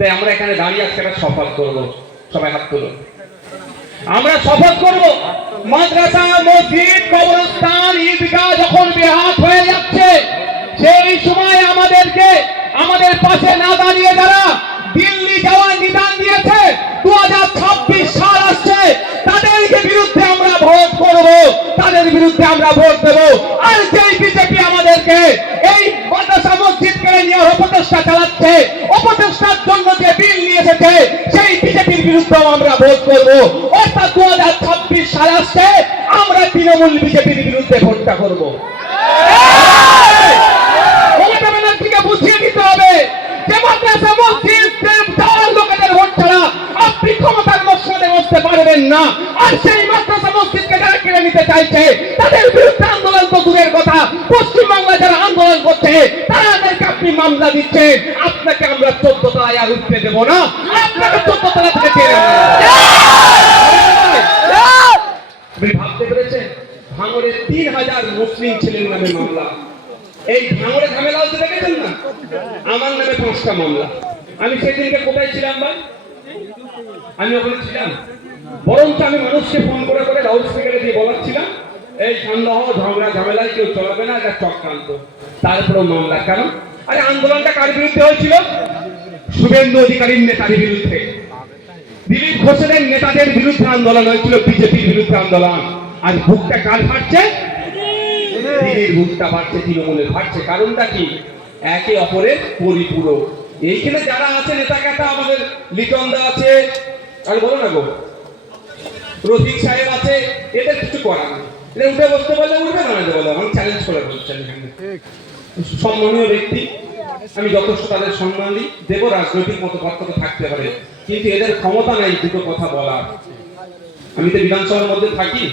তাই আমরা এখানে দাঁড়িয়ে আজকে একটা শপথ করবো, সবাই হাত তুলুন। আমরা শপথ করব মাদ্রাসা, মসজিদ, কবরস্থান, ঈদগাহ যখন বেহাত হয়ে যাচ্ছে সেই সময় আমাদেরকে আমাদের পাশে না দাঁড়িয়ে যারা দিল্লি যাওয়ার নিদান দিয়েছে, 2026 সাল আসছে, তাদেরকে বিরুদ্ধে আমরা ভোট করব, তাদের বিরুদ্ধে আমরা ভোট দেব। আর যেই বিজেপি আমাদেরকে এই মাদ্রাসা মসজিদ কেড়ে নিয়ে অপচেষ্টা চালাচ্ছে, অপচেষ্টার জন্য যে বিল নিয়ে এসেছে সেই বিজেপির বিরুদ্ধে আমরা ভোট করব। অর্থাৎ 2026 সাল আসছে, আমরা তৃণমূল বিজেপির বিরুদ্ধে ভোটটা করব। মমতা ব্যানার্জিকে বুঝিয়ে দিতে হবে যে মাদ্রাসা মসজিদ যাওয়ার লোকেদের ভোট ছাড়া আপনি ক্ষমতার মসনদে বসতে পারবেন না। আর সেই মাদ্রাসা মসজিদকে যারা কেড়ে নিতে চাইছে তাদের বিরুদ্ধে আন্দোলন তো দূরের কথা, পশ্চিমবাংলায় যারা আন্দোলন করছে তাদেরকে আপনি মামলা দিচ্ছেন। আপনাকে আমরা 14 তলায় আর উঠতে দেব না, আপনাকে 14 তলা থেকে কেড়ে নেব। আপনি ভাবতে পেরেছেন ভাঙড়ে 3000 মুসলিম ছেলের নামে মামলা। এই ভাঙড়ে ঝামেলা হচ্ছে দেখেছেন না? আমার নামে 5টা মামলা। আমি সেদিনকে কোথায় ছিলাম ভাই? আমি ওখানে ছিলাম, বরঞ্চ আমি মানুষকে ফোন করে করে লাউড স্পিকারে দিয়ে বলাচ্ছিলাম এই ঠান্ডা হওয়া ঝগড়া ঝামেলায় কেউ চলাবে না, এটা চক্রান্ত। তারপরেও মামলা কেন? আরে আন্দোলনটা কার বিরুদ্ধে হয়েছিল? শুভেন্দু অধিকারীর নেতাদের বিরুদ্ধে, দিলীপ ঘোষের নেতাদের বিরুদ্ধে আন্দোলন হয়েছিল, বিজেপির বিরুদ্ধে আন্দোলন। আর বুকটা কার ফাটছে? দিদির বুকটা ফাটছে, তৃণমূলের ফাটছে। কারণটা কি? একে অপরের পরিপূরক। এইখানে যারা আছে নেতা কাটা, আমাদের লিটনদা আছে, আর বলো না গো রফিক সাহেব আছে, এদের কিছু করার নেই। এটা উঠে বসতে বললে উঠবে না, বলো আমি চ্যালেঞ্জ করে বলছি। সম্মানীয় ব্যক্তি, আমি যথেষ্ট তাদের সম্মান দিই, দেব। রাজনৈতিক মত পার্থক্য থাকতে পারে, কিন্তু এদের ক্ষমতা নাই দুটো কথা বলার। আমি তো বিধানসভার মধ্যে থাকি,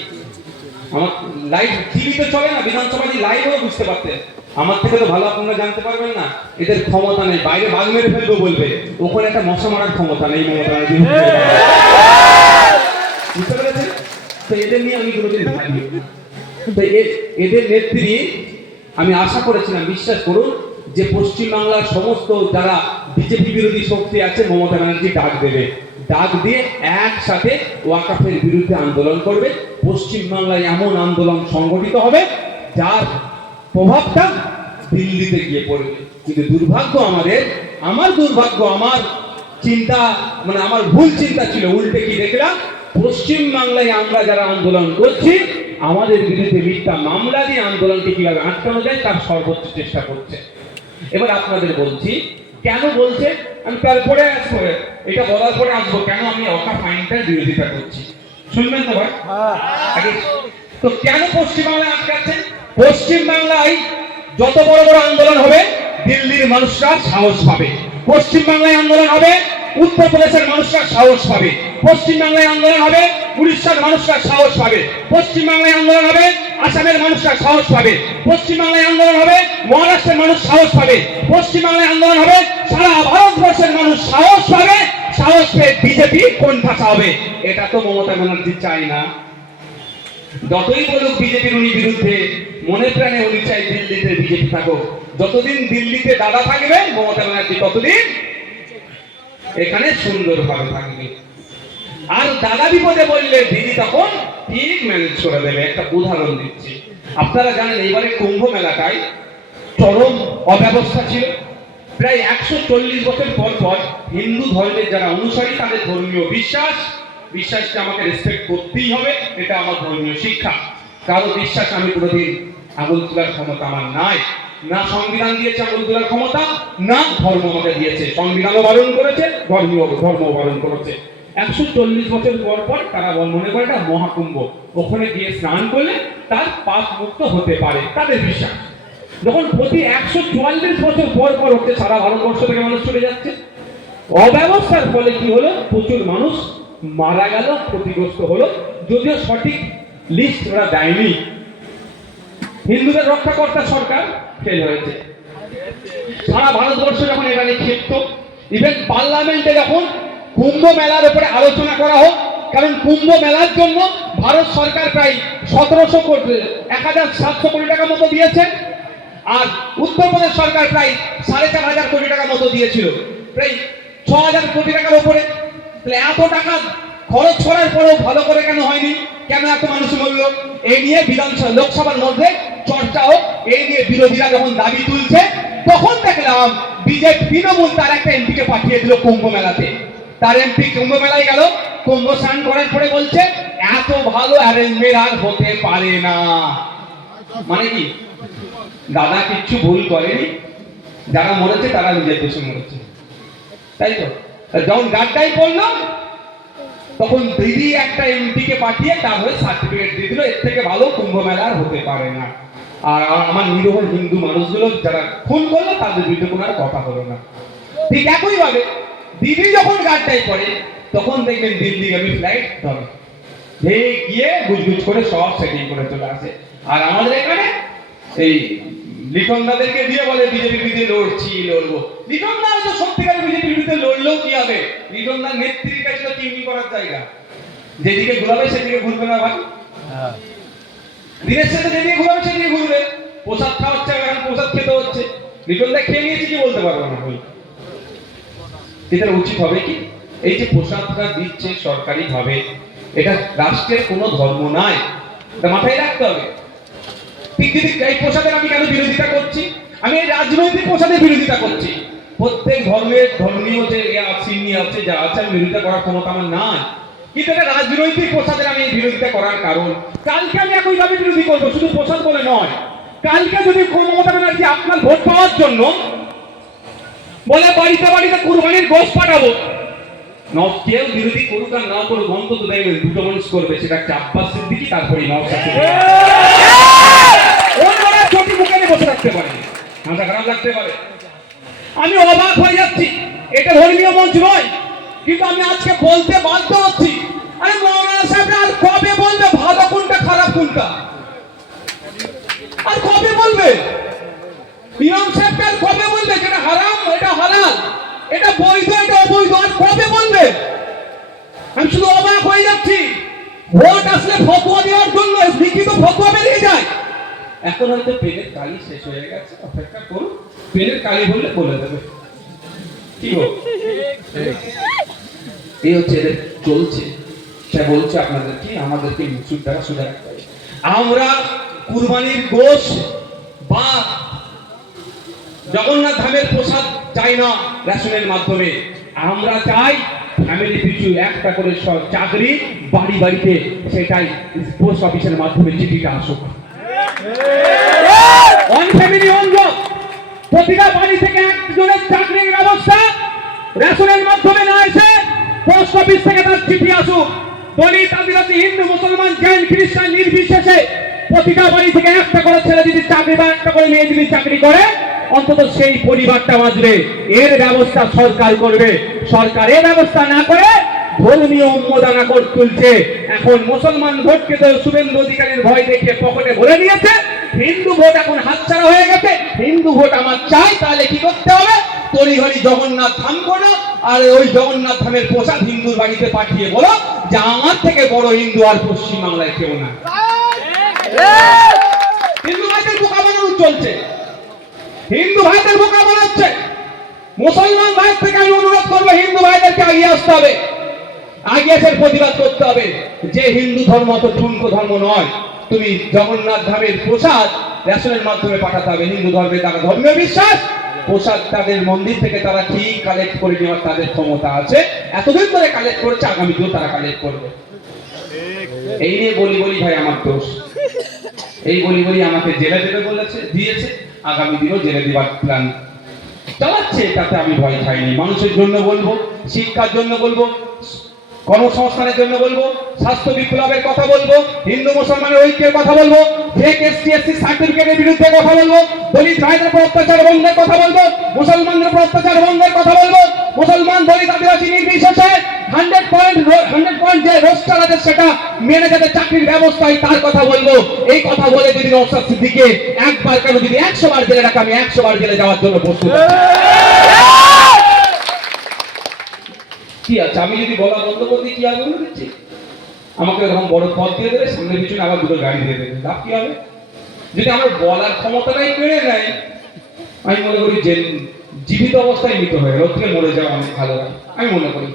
আমার লাইভ টিভিতে চলে না, বিধানসভা লাইভ হলে বুঝতে পারতেন। আমার থেকে তো ভালো আপনারা জানতে পারবেন না। এদের ক্ষমতা নেই, বাইরে বাঘ মেরে ফেলবো বলবে, ওখানে একটা মশা মারার ক্ষমতা নেই মমতা ব্যানার্জি। বুঝতে পেরেছেন? তো এদের নিয়ে আমি কোনোদিন ভাবি, তো এদের নেত্রী আমি আশা করেছিলাম, বিশ্বাস করুন, যে পশ্চিমবাংলার সমস্ত যারা বিজেপি বিরোধী শক্তি আছে মমতা ব্যানার্জি ডাক দেবে, ডাক দিয়ে একসাথে ওয়াকাফের বিরুদ্ধে আন্দোলন করবে। পশ্চিমবাংলায় এমন আন্দোলন সংগঠিত হবে যার প্রভাবটা দিল্লিতে গিয়ে পড়বে। কিন্তু দুর্ভাগ্য আমাদের, আমার দুর্ভাগ্য, আমার চিন্তা মানে আমার ভুল চিন্তা ছিল। উল্টে কি দেখলাম? পশ্চিমবাংলায় আমরা যারা আন্দোলন করছি আমাদের বিরুদ্ধে মিথ্যা মামলা দিয়ে আন্দোলনকে কিভাবে আটকানো যায় তার সর্বোচ্চ চেষ্টা করছে। এবার আপনাদের বলছি কেন বলছে, আমি তারপরে আসবো, এটা বলার পরে আসবো কেন আমি ওয়াকাফ আইনটার বিরোধিতা করছি। শুনবেন তো ভাই? তো কেন পশ্চিমবাংলায় আটকাচ্ছেন? পশ্চিমবাংলায় যত বড় বড় আন্দোলন হবে দিল্লির মানুষরা সাহস পাবে, পশ্চিমবাংলায় আন্দোলন হবে উত্তরপ্রদেশের মানুষরা সাহস পাবে, পশ্চিমবাংলায় আন্দোলন হবে উড়িষ্যার মানুষরা সাহস পাবে, পশ্চিমবাংলায় আন্দোলন হবে আসামের মানুষরা সাহস পাবে, পশ্চিমবাংলায় আন্দোলন হবে মহারাষ্ট্রের মানুষ সাহস পাবে, পশ্চিমবাংলায় আন্দোলন হবে সারা ভারতবর্ষের মানুষ সাহস পাবে। সাহস পেয়ে বিজেপি কোণঠাসা হবে। এটা তো মমতা ব্যানার্জি চাই না। যতই বলুক বিজেপির উনি বিরুদ্ধে, মনে প্রাণে উনি চাই দিল্লিতে বিজেপি থাকুক। যতদিন দিল্লিতে দাদা থাকবে মমতা ব্যানার্জি ততদিন এখানে সুন্দরভাবে থাকবে। আর দাদা বিপদে বললে দিদি তখন ঠিক ম্যানেজ করে দেবে। একটা উদাহরণ দিচ্ছি, আপনারা জানেন এইবারে কুম্ভ মেলাটায় চরম অব্যবস্থা ছিল। প্রায় 140 বছর পর পর হিন্দু ধর্মের যারা অনুসারী তাদের ধর্মীয় বিশ্বাসকে আমাকে রেসপেক্ট করতেই হবে, এটা আমার ধর্মীয় শিক্ষা। কারো বিশ্বাস আমি কোনোদিন আঙুল তোলার ক্ষমতা আমার নাই, না সংবিধান দিয়েছে আঙুল তোলার ক্ষমতা, না ধর্ম আমাকে দিয়েছে। সংবিধানও বারণ করেছে, ধর্ম বারণ করেছে। 140 বছর পর পর তারা মনে করে এটা মহাকুম্ভ, ওখানে গিয়ে স্নান করলে তার পাপ মুক্ত হতে পারে, তাদের বিশ্বাস। যখন প্রতি 144 বছর পর পর হচ্ছে, সারা ভারতবর্ষ থেকে মানুষ চলে যাচ্ছে। অব্যবস্থার ফলে কি হলো? প্রচুর মানুষ মারা গেল, ক্ষতিগ্রস্ত হলো। যদিও সঠিক লিস্ট ওরা দেয়নি, হিন্দুদের রক্ষাকর্তা সরকার ফেল হয়েছে। সারা ভারতবর্ষ যখন এটা নিয়ে ক্ষিপ্ত, ইভেন পার্লামেন্টে যখন কুম্ভ মেলার উপরে আলোচনা করা হোক, কারণ কুম্ভ মেলার জন্য ভারত সরকার প্রায় 1700 কোটি টাকা মতো দিয়েছে, আর উত্তরপ্রদেশ সরকার প্রায় 4500 কোটি টাকা মতো দিয়েছিল। প্রায় 6,000 কোটি টাকার উপরে। তাহলে এত টাকা খরচ করার পরেও ভালো করে কেন হয়নি? কেন এত মানুষ মরল? এই নিয়ে বিধানসভা লোকসভার মধ্যে চর্চা হোক, এই নিয়ে বিরোধীরা যখন দাবি তুলছে তখন দেখলাম বিজেপি তৃণমূল তার একটা এমপিকে পাঠিয়ে দিল কুম্ভ মেলাতে। তার এমপি কুম্ভ মেলায় গেল, কুম্ভ স্নান করার পরে বলছে এত ভালো অ্যারেঞ্জমেন্ট আর হতে পারে না। মানে কি দাদা কিচ্ছু ভুল করেনি, যারা মরেছে তারা নিজের দোষে মরেছে, তাই তো? যখন গাড্ডাই পড়লো তখন দিদি একটা এমপিকে পাঠিয়ে তার হয়ে সার্টিফিকেট দিয়ে দিল, এর থেকে ভালো কুম্ভ মেলা আর হতে পারে না। আর আমার নিরীহ হিন্দু মানুষগুলো যারা খুন করলো তাদের বিরুদ্ধে কোনো আর কথা হলো না। ঠিক একই ভাবে দিদি যখন গাড্ডায় পড়ে তখন দেখবেন দিল্লিগামী ফ্লাইট ধরে, গিয়ে গুজগুজ করে সব সেটিং করে চলে আসে। আর আমাদের এখানে এই লিটন দাদেরকে দিয়ে বলে বিজেপির বিরুদ্ধে লড়বো। লিটন দা হয়তো সত্যিকারের বিজেপির বিরুদ্ধে লড়লেও কি হবে? লিটন দার নেত্রীর কাছে তো টিউনি করার জায়গা, যেদিকে ঘুরাবে সেদিকে ঘুরবে না ভাই। দিনের সাথে যেদিকে ঘুরাবে সেদিকে ঘুরবে। প্রসাদ খাওয়াচ্ছে, এখন প্রসাদ খেতে হচ্ছে, লিটন দা খেয়ে নিয়েছে কি বলতে পারবো না। এটা উচিত হবে কি? এই যে প্রসাদটা দিচ্ছে সরকারি ভাবে, এটা রাষ্ট্রের কোনো ধর্ম নাই, এটা মাথায় রাখতে হবে। ঠিক যদি এই প্রসাদের আমি কেন বিরোধিতা করছি? আমি এই রাজনৈতিক প্রসাদের বিরোধিতা করছি। প্রত্যেক ধর্মের ধর্মীয় যে সিন্নি আছে যা আছে, আমি বিরোধিতা করার ক্ষমতা আমার নাই, কিন্তু এটা রাজনৈতিক প্রসাদের আমি বিরোধিতা করার কারণ কালকে আমি একইভাবে বিরোধী করবো, শুধু প্রসাদ বলে নয়। কালকে যদি মমতা ব্যানার্জি আপনার ভোট পাওয়ার জন্য বলে বাড়িতে বাড়িতে কুরবানির গোশত পাঠাবো, কেউ বিরোধী করুক আর না করুক, অন্তত দেখবেন দুটো মানুষ করবে, সেটা একটা আব্বাস সিদ্দিকী, তারপরে নওশাদ সিদ্দিকী। অন্যরা চটি মুখে নিয়ে বসে থাকতে পারে, মাথা খারাপ লাগতে পারে। আমি অবাক হয়ে যাচ্ছি, এটা ধর্মীয় মঞ্চ নয়, কিন্তু আমি আজকে বলতে বাধ্য হচ্ছি, আরে মৌলানা সাহেব আর কবে বলবে ভালো কোনটা খারাপ কোনটা? আর কবে বলবে? ইমাম সাহেব আর কবে বলবে যেটা হারাম এটা হালাল, এটা বৈধ এটা অবৈধ? আর কবে বলবে? আমি শুধু অবাক হয়ে যাচ্ছি। ভোট আসলে ফতোয়া দেওয়ার জন্য লিখিত ফতোয়া বেরিয়ে যায়। এখন হয়তো পেনের কালি শেষ হয়ে গেছে, অপেক্ষা করুন, পেনের কালি বললে বলে দেবে। কি গো, এই হচ্ছে এদের চলছে। সে বলছে আপনাদের কি আমাদেরকে মুসুর টাকা সোজা রাখতে হবে। আমরা কুরবানির গোশত বা জগন্নাথ ধামের প্রসাদ চাই না রেশনের মাধ্যমে, আমরা চাই ফ্যামিলি পিছু একটা করে চাকরি বাড়ি বাড়িতে, সেটাই পোস্ট অফিসের মাধ্যমে চিঠিটা আসুক। ওয়ান ফ্যামিলি ওয়ান জব, প্রতিটা বাড়ি থেকে একজনের চাকরির ব্যবস্থা, রেশনের মাধ্যমে না এসে পোস্ট অফিস থেকে তার চিঠি আসুক। দলিত, আদিবাসী, হিন্দু, মুসলমান, জৈন, খ্রিস্টান নির্বিশেষে প্রতিটা বাড়ি থেকে একটা করে ছেলে যদি চাকরি বা একটা করে মেয়ে যদি চাকরি করে, অন্তত সেই পরিবারটা বাঁচবে। এর ব্যবস্থা সরকার করবে। সরকার এর ব্যবস্থা না করে ধর্মীয় উন্মোদনা করে তুলছে। এখন মুসলমান ভোটকে তো শুভেন্দু অধিকারীর ভয় দেখে পকেটে ভরে নিয়েছে, হিন্দু ভোট এখন হাতছাড়া হয়ে গেছে। হিন্দু ভোট আমার চাই, তাহলে কি করতে হবে? তড়িঘড়ি জগন্নাথ ধাম করো, আর ওই জগন্নাথ ধামের প্রসাদ হিন্দুর বাড়িতে পাঠিয়ে বলো যে আমার থেকে বড় হিন্দু আর পশ্চিমবাংলায় কেউ না। হিন্দু ভাইদের বোকা বানানো চলছে, হিন্দু ভাইদের বোকা বানাচ্ছে। মুসলমান ভাইয়ের থেকে আমি অনুরোধ করবো, হিন্দু ভাইদেরকে এগিয়ে আসতে হবে, আগে এসে প্রতিবাদ করতে হবে যে হিন্দু ধর্ম তো ঠুনকো ধর্ম নয়। তুমি জগন্নাথ ধামের প্রসাদ রেশনের মাধ্যমে পাঠাতে হবে। হিন্দু ধর্মে তারা ধর্মীয় বিশ্বাস, প্রসাদ তাদের মন্দির থেকে তারা ঠিক কালেক্ট করে নেওয়ার তাদের ক্ষমতা আছে। এতদিন ধরে কালেক্ট করেছে, আগামীতেও তারা কালেক্ট করবে। এই নিয়ে বলি ভাই আমার দোষ, এই বলি আমাকে জেলে দেবে বলেছে, দিয়েছে, আগামী দিনও জেলে দেওয়ার প্ল্যান চালাচ্ছে। তাতে আমি ভয় খাইনি। মানুষের জন্য বলবো, শিক্ষার জন্য বলবো, কর্মসংস্থানের জন্য বলবো, স্বাস্থ্য বিপ্লবের কথা বলবো, হিন্দু মুসলমানের ঐক্যের কথা বলবো, ফেক এসসি সার্টিফিকেটের বিরুদ্ধে কথা বলবো, দলিত ভাইদের উপর অত্যাচার বন্ধের কথা বলবো, মুসলমানদের উপর অত্যাচার বন্ধের কথা বলবো, মুসলমান দলিত আদিবাসী নির্বিশেষে 100% যে রোস্টার আছে সেটা মেনে যাতে চাকরির ব্যবস্থা হয় তার কথা বলবো। এই কথা বলে যদি নওশাদ সিদ্দিকীকে একবার কেন যদি 100 বার জেলে রাখা, আমি 100 বার জেলে যাওয়ার জন্য প্রস্তুত আছি। কি আছে, আমি যদি বলা বন্ধ করতে কি আগে বলে দিচ্ছি, আমাকে এরকম বড় পথ দিয়ে দেবে, সামনে পিছনে আবার দুটো গাড়ি দিয়ে দেবে, লাভ কি হবে? যদি আমার বলার ক্ষমতাটাই কেড়ে নেয়, আমি মনে করি জীবিত অবস্থায় মৃত হয়ে গেল, ওর থেকে মরে যাওয়া অনেক ভালো হয় আমি মনে করি।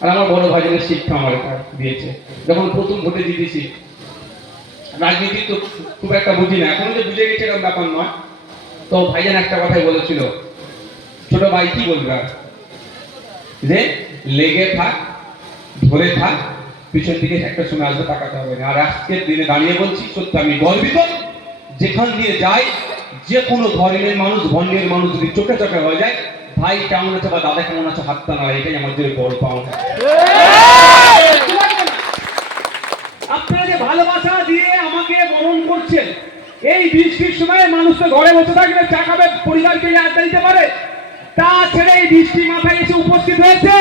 আর আমার বড় ভাইজানের শিক্ষা আমার এটা দিয়েছে। যখন প্রথম ভোটে জিতেছি, রাজনীতি তো খুব একটা বুঝি না, এখনো যে বুঝে গেছে এরকম ব্যাপার নয়। তো ভাইজান একটা কথাই বলেছিল, ছোট ভাই কি বলবে আর, যে লেগে থাক, ধরে থাক, পিছন দিকে একটা সময় আসবে, তাকাতে হবে না। আর আজকের দিনে দাঁড়িয়ে বলছি, সত্যি আমি গর্বিত, যেখান দিয়ে যাই যে কোনো ধর্মের মানুষ, বর্ণের মানুষ যদি চোখে চোখে হয়ে যায়, ভাই কেমন আছে বা দাদা কেমন আছে হাতটা নয়, এটাই আমার জন্য বড় পাওনা। আপনারা যে ভালোবাসা দিয়ে আমাকে বরণ করছেন, এই বৃষ্টির সময় মানুষ তো ঘরে বসে থাকবে, চা খাবে, পরিবারকে আড্ডা দিতে পারে, তা ছেড়ে এই বৃষ্টি মাথায় এসে উপস্থিত হয়েছে,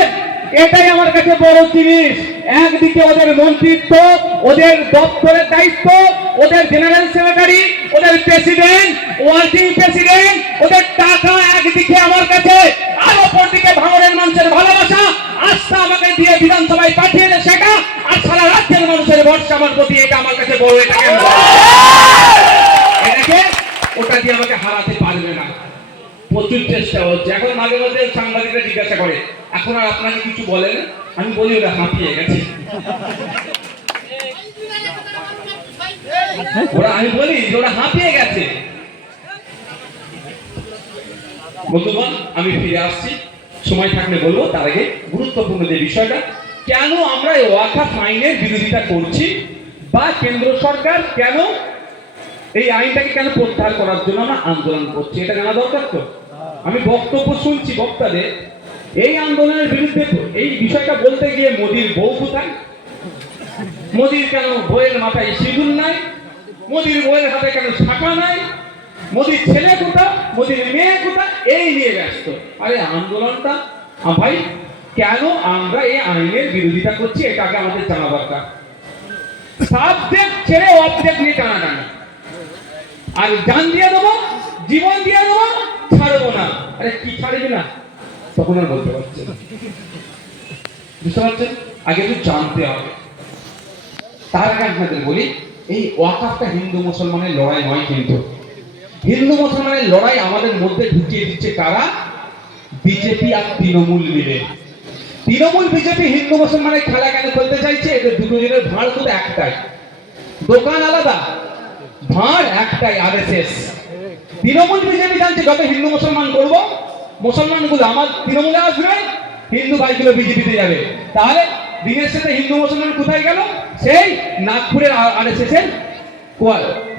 এটাই আমার কাছে বড় জিনিস। একদিকে ওদের মন্ত্রিত্ব, ওদের দপ্তরের দায়িত্ব, ওদের জেনারেল সেক্রেটারি, ওদের প্রেসিডেন্ট, ওয়ার্কিং প্রেসিডেন্ট, ওদের টাকা একদিকে আমার কাছে, আর অপরদিকে ভাঙড়ের মানুষের ভালোবাসা, আস্থা আমাকে দিয়ে বিধানসভায় পাঠিয়েছে সেটা, আর সারা রাজ্যের মানুষের ভরসা আমার প্রতি, এটা আমার কাছে বড়। এটাকে ওটা দিয়ে আমাকে হারাতে পারবে না। প্রচুর চেষ্টা হচ্ছে। এখন মাঝে মাঝে সাংবাদিকরা জিজ্ঞাসা করে, এখন আর আপনাকে কিছু বলেন? আমি বলি ওটা হাঁপিয়ে গেছে। আমি বলি যে ওরা হাঁপিয়ে গেছে। বন্ধুগণ, আমি ফিরে আসছি, সময় থাকলে বলবো। তার আগে গুরুত্বপূর্ণ যে বিষয়টা, কেন আমরা এই ওয়াকফ আইনের বিরোধিতা করছি, বা কেন্দ্র সরকার কেন এই আইনটাকে কেন প্রত্যাহার করার জন্য আমরা আন্দোলন করছি, এটা জানা দরকার। তো আমি বক্তব্য শুনছি বক্তাদের, এই আন্দোলনের বিরুদ্ধে এই বিষয়টা বলতে গিয়ে মোদির বউ কোথায়, মোদির কেন বইয়ের মাথায় সিঁদুর নাই, মোদির বইয়ের হাতে কেন শাখা নাই, মোদির ছেলে কোথা, মোদির মেয়ে কোথা, এই নিয়ে ব্যস্ত। আরে আন্দোলনটা ভাই কেন আমরা এই আইনের বিরোধিতা করছি, এটাকে আমাদের জানা দরকার। সাবজেক্ট ছেড়ে অবজেক্ট নিয়ে টানাটানি, আর জান দিয়ে দেবো, জীবন দিয়ে দেবো, ছাড়বো না। আরে কি ছাড়বি না, তখন আর বলতে পারছে না। বুঝতে পারছেন? আগে একটু জানতে হবে। তার আগে আপনাদের বলি, এই ওয়াকফটা হিন্দু মুসলমানের লড়াই নয়, কিন্তু হিন্দু মুসলমানের লড়াই আমাদের মধ্যে ঢুকিয়ে দিচ্ছে কারা? বিজেপি আর তৃণমূল মিলে। তৃণমূল বিজেপি হিন্দু মুসলমানের খেলা কেন খেলতে চাইছে? এদের দুটো জনের ভাঁড় শুধু একটাই, দোকান আলাদা, ভাঁড় একটাই, আরএসএস। তৃণমূল বিজেপি জানছে যত হিন্দু মুসলমান করবো, মুসলমানগুলো আমার তৃণমূলে আসবে, হিন্দু ভাইগুলো বিজেপিতে যাবে। তাহলে দিনের সাথে হিন্দু মুসলমান কোথায় গেল? সেই নাগপুরের আরএসএস এর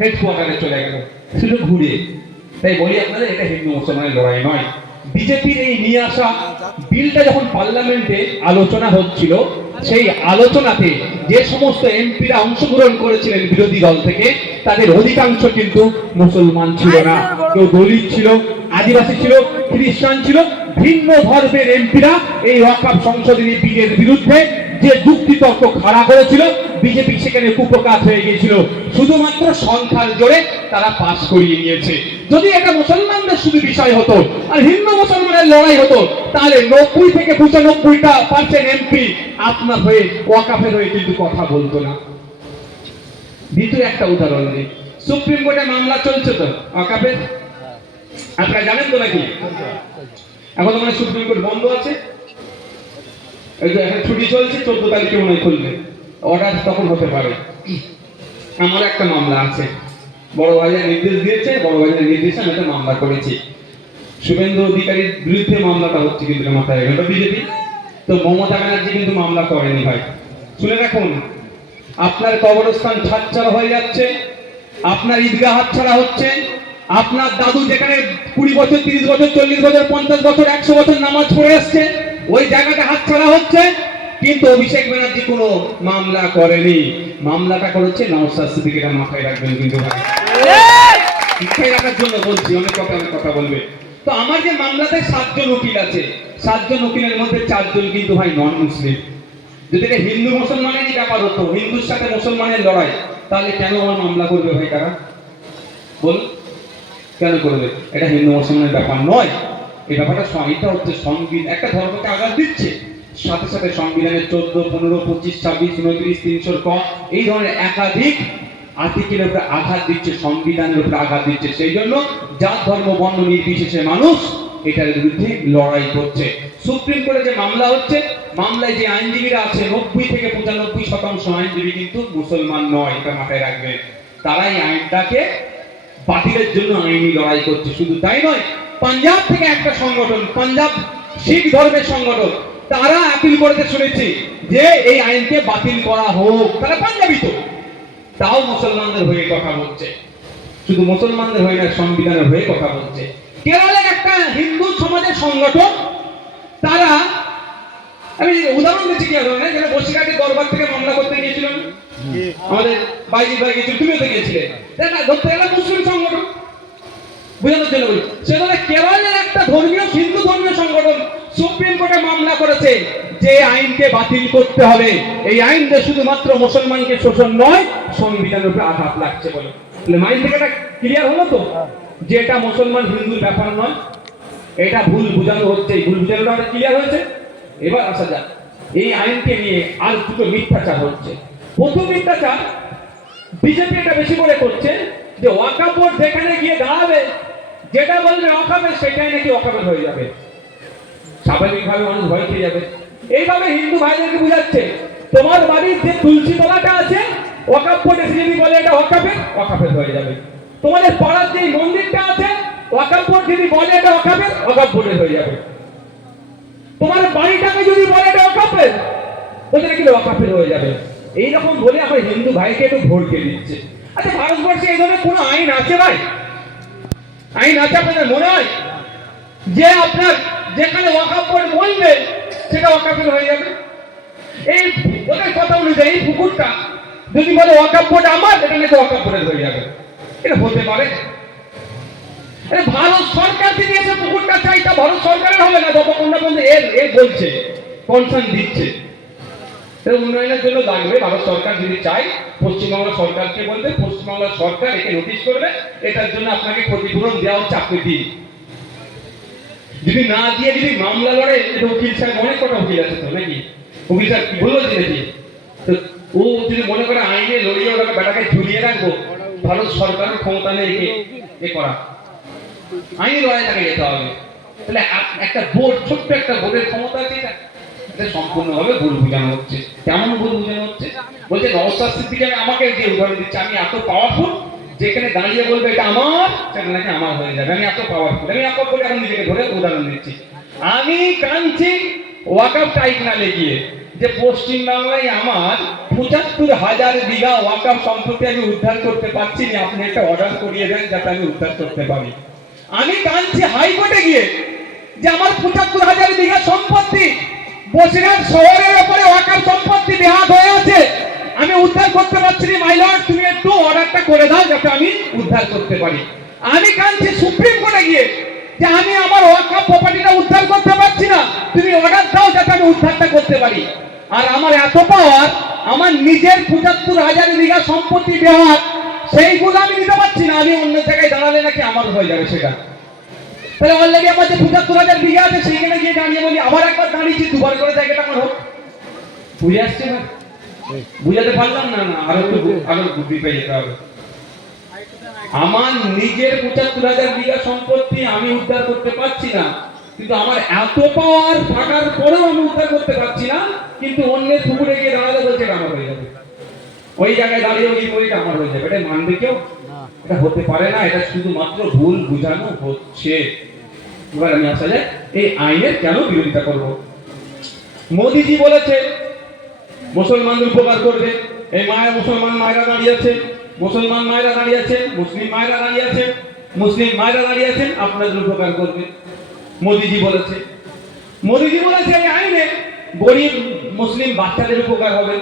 হেডকোয়ার্টারে চলে গেল, শুধু ঘুরে। তাই বলি আপনাদের, এটা হিন্দু মুসলমানের লড়াই নয়। বিজেপির এই নিয়ে আসা বিলটা যখন পার্লামেন্টে আলোচনা হচ্ছিল, সেই আলোচনাতে যে সমস্ত এমপিরা অংশগ্রহণ করেছিলেন বিরোধী দল থেকে, তাদের অধিকাংশ কিন্তু মুসলমান ছিল না। কেউ দলিত ছিল, আদিবাসী ছিল, খ্রিস্টান ছিল। ভিন্ন ধর্মের এমপিরা এই ওয়াকফ সংশোধনী বিলের বিরুদ্ধে যে যুক্তিতর্ক খাড়া করেছিল, বিজেপি সেখানে কুপকাত হয়ে গিয়েছিল। শুধুমাত্র সংখ্যার জোরে তারা পাস করিয়ে নিয়েছে। যদি এটা মুসলমানদের শুধু বিষয় হতো আর হিন্দু মুসলমানের লড়াই হতো, তাহলে 90 থেকে 95% এমপি আপনার হয়ে, ওয়াকফের হয়ে কিন্তু কথা বলতো না। দ্বিতীয় একটা উদাহরণ দিই, সুপ্রিম কোর্টে মামলা চলছে তো ওয়াকফের, আপনারা জানেন তো নাকি? এখন তো মানে সুপ্রিম কোর্ট বন্ধ আছে, এখন ছুটি চলছে, 14 তারিখে মনে হয় খুলবে, অর্ডার তখন হতে পারে। আমার একটা মামলা আছে, বড় ভাইয়ের নির্দেশ দিয়েছে, বড় ভাইয়ের নির্দেশে আমি একটা মামলা করেছি। শুভেন্দু অধিকারীর বিরুদ্ধে মামলাটা হচ্ছে, কিন্তু মাথায় গেল বিজেপি। তো মমতা ব্যানার্জি কিন্তু মামলা করেনি ভাই। শুনে রাখুন, আপনার কবরস্থান ছাড়ছাড়া হয়ে যাচ্ছে, আপনার ঈদগাহ হাতছাড়া হচ্ছে, আপনার দাদু যেখানে 20 বছর, 30 বছর, 40 বছর, 50 বছর, 100 বছর নামাজ পড়ে আসছে, ওই জায়গাটা হাতছাড়া হচ্ছে। কিন্তু অভিষেক ব্যানার্জি কোনো মামলা করেনি, মামলাটা করেছে নওশাদ সিদ্দিকী। এটা মাথায় রাখবেন কিন্তু ভাই, মাথায় রাখার জন্য বলছি, অনেক কথা বলবে। তো আমার যে মামলাতে 7 জন উকিল আছে, 7 জন উকিলের মধ্যে 4 জন কিন্তু ভাই নন মুসলিম। যদি এটা হিন্দু মুসলমানেরই ব্যাপার হতো, হিন্দুর সাথে মুসলমানের লড়াই, তাহলে কেন আমার মামলা করবে ভাই তারা? বল, কেন করবে? এটা হিন্দু মুসলমানের ব্যাপার নয়, এই ব্যাপারটা এটা হচ্ছে সংবিধান, একটা ধর্মকে আঘাত দিচ্ছে, সাথে সাথে সংবিধানের 14, 15, 25, 26, 29, 300 ক এই ধরনের একাধিক আর্টিকেলের উপরে আঘাত দিচ্ছে, সংবিধানের উপরে আঘাত দিচ্ছে। সেই জন্য জাত ধর্ম বর্ণ নির্বিশেষে মানুষ এটার বিরুদ্ধে লড়াই করছে। সুপ্রিম কোর্টে যে মামলা হচ্ছে, মামলায় যে আইনজীবীরা আছে 90 থেকে 95% আইনজীবী কিন্তু মুসলমান নয়, এটা মাথায় রাখবেন। তারাই আইনটাকে বাতিলের জন্য আইনি লড়াই করছে। শুধু তাই নয়, পাঞ্জাব থেকে একটা সংগঠন, পাঞ্জাব শিখ ধর্মের সংগঠন, তারা আপিল করতে শুনেছি যে এই আইনকে বাতিল করা হোক। তারা পাঞ্জাবি তো, তাও মুসলমানদের হয়ে কথা বলছে। শুধু মুসলমানদের হয়ে না, সংবিধানের হয়ে কথা বলছে। কেরলের একটা হিন্দু সমাজের সংগঠন, তারা, আমি উদাহরণ দিচ্ছি কি ধরনের, যারা বসিরহাটের দরবার থেকে মামলা করতে গিয়েছিলেন, আমাদের বাইজি ভাই গিয়েছিল, তুমিও তো গিয়েছিলে, দেখা ধরতে গেলে মুসলিম সংগঠন, বোঝানোর জন্য বলি। সেখানে কেরলের একটা ধর্মীয় হিন্দু ধর্মীয় সংগঠন সুপ্রিম কোর্টে মামলা করেছে যে আইনকে বাতিল করতে হবে। এই আইন যে শুধুমাত্র মুসলমানকে শোষণ নয়, সংবিধানের উপরে আঘাত লাগছে বলে। মাইন্ড থেকে এটা ক্লিয়ার হলো তো, যে এটা মুসলমান হিন্দুর ব্যাপার নয়, এটা ভুল বুঝানো হচ্ছে। এই ভুল বুঝানোটা ক্লিয়ার হয়েছে। এবার আসা যাক, এই আইনকে নিয়ে আর দুটো মিথ্যাচার হচ্ছে। প্রথম মিথ্যাচার, বিজেপি এটা বেশি করে করছে যে ওয়াকফ বোর্ড যেখানে গিয়ে দাঁড়াবে, যেটা বলবে ওয়াকফের, সেটাই নাকি ওয়াকফের হয়ে যাবে। স্বাভাবিকভাবে মানুষ ভয় খেয়ে যাবে। এইভাবে হিন্দু ভাইদেরকে বুঝাচ্ছে, তোমার বাড়ির যে তুলসী তলাটা আছে, ওয়াকফ বোর্ড এসে যদি বলে এটা ওয়াকফের, ওয়াকফের হয়ে যাবে। তোমাদের পাড়ার যে মন্দিরটা আছে, ওয়াকফ বোর্ড যদি বলে এটা ওয়াকফের, ওয়াকফ বোর্ডের হয়ে যাবে। তোমার বাড়িটাকে যদি বলে এটা ওয়াকফের, ওদের কি ওয়াকফের হয়ে যাবে। এইরকম বলে আমার হিন্দু ভাইকে একটু ভড়কে দিচ্ছে। আচ্ছা, ভারতবর্ষে এই ধরনের কোনো আইন আছে ভাই? আইন আছে আপনাদের মনে হয় যে আপনার যেখানে ওয়াকফ বোর্ড বলবে সেটা ওয়াকফের হয়ে যাবে? এই ওদের কথা অনুযায়ী পুকুরটা যদি বলে ওয়াকফ বোর্ড আমার, এটা নাকি ওয়াকফ বোর্ডের হয়ে যাবে। এটা হতে পারে? ভারত সরকার যদি এসে পুকুরটা চাই, তা ভারত সরকারের হবে না যতক্ষণ না পর্যন্ত এর বলছে, কনসার্ন দিচ্ছে। উন্নয়নের জন্য লাগবে। ভারত সরকার যদি চায়, পশ্চিমবাংলা সরকারকে বলবে, পশ্চিমবাংলা সরকার একে নোটিশ করবে, এটার জন্য আপনাকে ক্ষতিপূরণ দেওয়া হচ্ছে, আপনি দিন। যদি না দিয়ে যদি মামলা লড়ে, উকিল সাহেব, অনেক কটা উকিল আছে তো নাকি, উকিল সাহেব কি বলবো নাকি, তো ও যদি মনে করে আইনে লড়িয়ে ওটাকে বেটাকে ঝুলিয়ে রাখবো, ভারত সরকারের ক্ষমতা নেই এ করা, আইনি লড়াই তাকে যেতে হবে। তাহলে একটা বোর্ড, ছোট্ট একটা বোর্ডের ক্ষমতা আছে, এটা সম্পূর্ণভাবে ভুল বোঝানো হচ্ছে। কেমন ভুল বোঝানো হচ্ছে? বলছে নওশাদ সিদ্দিকী আমাকে যে উদাহরণ দিচ্ছে, আমি এত পাওয়ারফুল, যেখানে দাঁড়িয়ে বলবে এটা আমার, সেটা নাকি আমার হয়ে যাবে। আমি এত পাওয়ারফুল, আমি এত বলে এখন নিজেকে ধরে উদাহরণ দিচ্ছি। আমি কাঁদছি ওয়াকফ ট্রাইব্যুনালে গিয়ে যে পশ্চিম বাংলায় আমার ৭৫,০০০ বিঘা ওয়াকফ সম্পত্তি আমি উদ্ধার করতে পারছি না, আপনি একটা অর্ডার করিয়ে দেন যাতে আমি উদ্ধার করতে পারি। আমি কাঁদছি হাইকোর্টে গিয়ে যে আমার ৭৫,০০০ বিঘা সম্পত্তি বসিরহাট শহরের উপরে ওয়াকফ সম্পত্তি বেহাত হয়ে আছে, আমি উদ্ধার করতে পারছি না, মাই লর্ড তুমি একটু অর্ডারটা করে দাও যাতে আমি উদ্ধার করতে পারি। আমি কাঁদছি সুপ্রিম কোর্টে গিয়ে যে আমি আমার ওয়াকফ প্রপার্টিটা উদ্ধার করতে পারছি না, তুমি অর্ডার দাও যাতে আমি উদ্ধারটা করতে পারি। আর আমার এত পাওয়ার, আমার নিজের ৭৫,০০০ বিঘা সম্পত্তি বেহাত, সেইগুলো আমি নিতে পারছি না, আমি অন্য জায়গায় দাঁড়ালে নাকি আমার হয়ে যাবে সেটা। তাহলে অলরেডি আমার যে ৭৫,০০০ বিঘা আছে, সেইখানে গিয়ে দাঁড়িয়ে বলি আবার একবার দাঁড়িয়েছি, দুবার করে জায়গাটা আমার হোক। বুঝে আসছে না? বুঝাতে পারলাম না? না, আরো বুদ্ধি পেয়ে যেতে হবে। আমার নিজের ৭৫,০০০ বিঘা সম্পত্তি আমি উদ্ধার করতে পারছি না, কিন্তু আমার এত পাওয়ার থাকার পরেও আমি উদ্ধার করতে পারছি না, কিন্তু অন্যের পুকুরে গিয়ে দাঁড়ালে বলছে এটা আমার হয়ে যাবে। ওই জায়গায় দাঁড়িয়ে ওই বইটা আমার হয়ে যাবে। এটা মানবে কেউ? এটা হতে পারে না। এটা শুধুমাত্র ভুল বুঝানো হচ্ছে। এবার আমি আসা যায় এই আইনের কেন বিরোধিতা করব। মোদিজি বলেছে মুসলমানদের উপকার করবে। এই মুসলমান মায়েরা দাঁড়িয়ে আছে, মুসলমান মায়েরা দাঁড়িয়ে আছে, মুসলিম মায়েরা দাঁড়িয়ে আছে, মুসলিম মায়েরা দাঁড়িয়ে আছেন, আপনাদের উপকার করবে। মোদিজি বলেছে, মোদিজি বলেছে এই আইনে গরিব মুসলিম বাচ্চাদের উপকার হবে।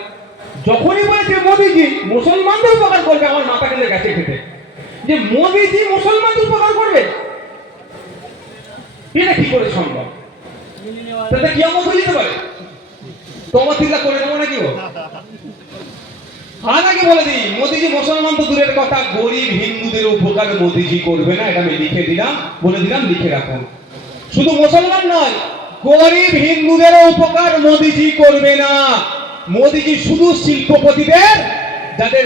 যখনই বলেছে মোদিজি মুসলমানদের উপকার করবে, আমার মাথা কেটে গেছে খেতে, যে মোদিজি মুসলমানদের উপকার করবে, এটা কি করে সম্ভব? তাতে কি আমল হয়ে যেতে পারে? তোমার চিন্তা করে নেবো নাকি? আগে বলে দিই, মোদিজি মুসলমান তো দূরের কথা, গরিব হিন্দুদের উপকার মোদিজি করবে না, এটা আমি লিখে দিলাম, বলে দিলাম, লিখে রাখুন। শুধু মুসলমান নয়, গরিব হিন্দুদের উপকার মোদিজি করবে না। মোদিজি শুধু শিল্পপতিদের, যাদের